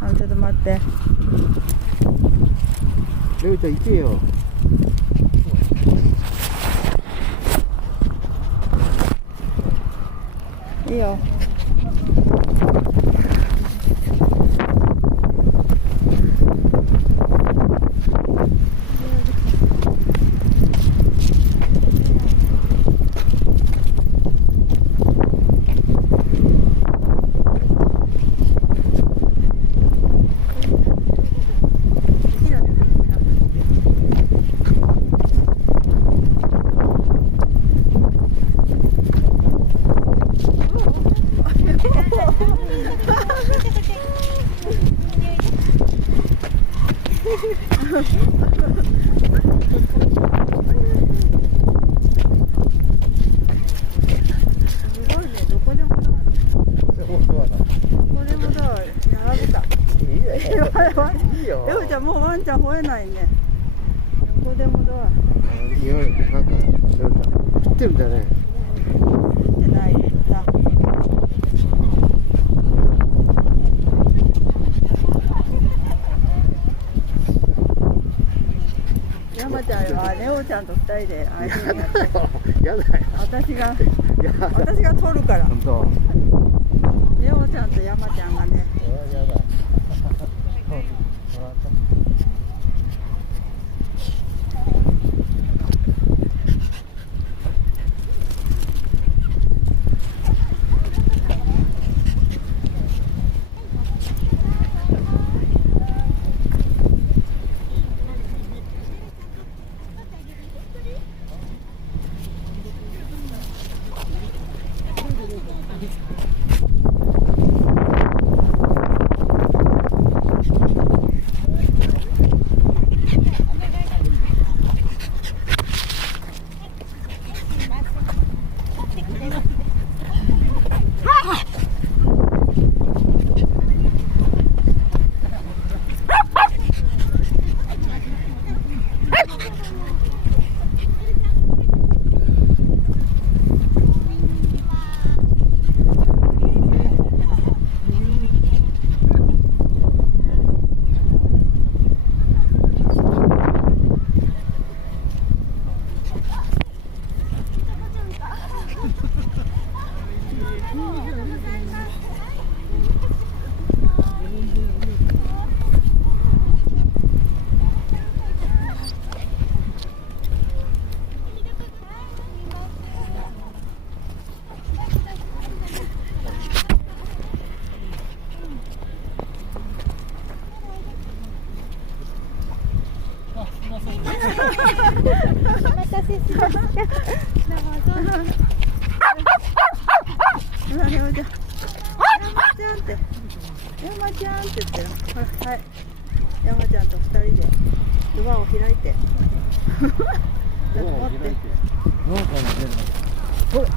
あ、ちょっと待って。レオちゃん行けよ。いいよ。レオちゃんもうワンちゃん吠えないね。どこでもドア。いや、なんか、レオちゃん、行ってるんだよね。行ってないよさ。山ちゃんはレオちゃんと二人で相手にやって。やだよ。私が撮るから。本当。レオちゃんと山ちゃんがね。やだ。お待たせしました。どうぞ。ほら、レオちゃん。山ちゃんって。山ちゃんって言ってる。ほら、はい。山ちゃんと二人でドアを開いて。ちょっと待って。なんかね、ほら。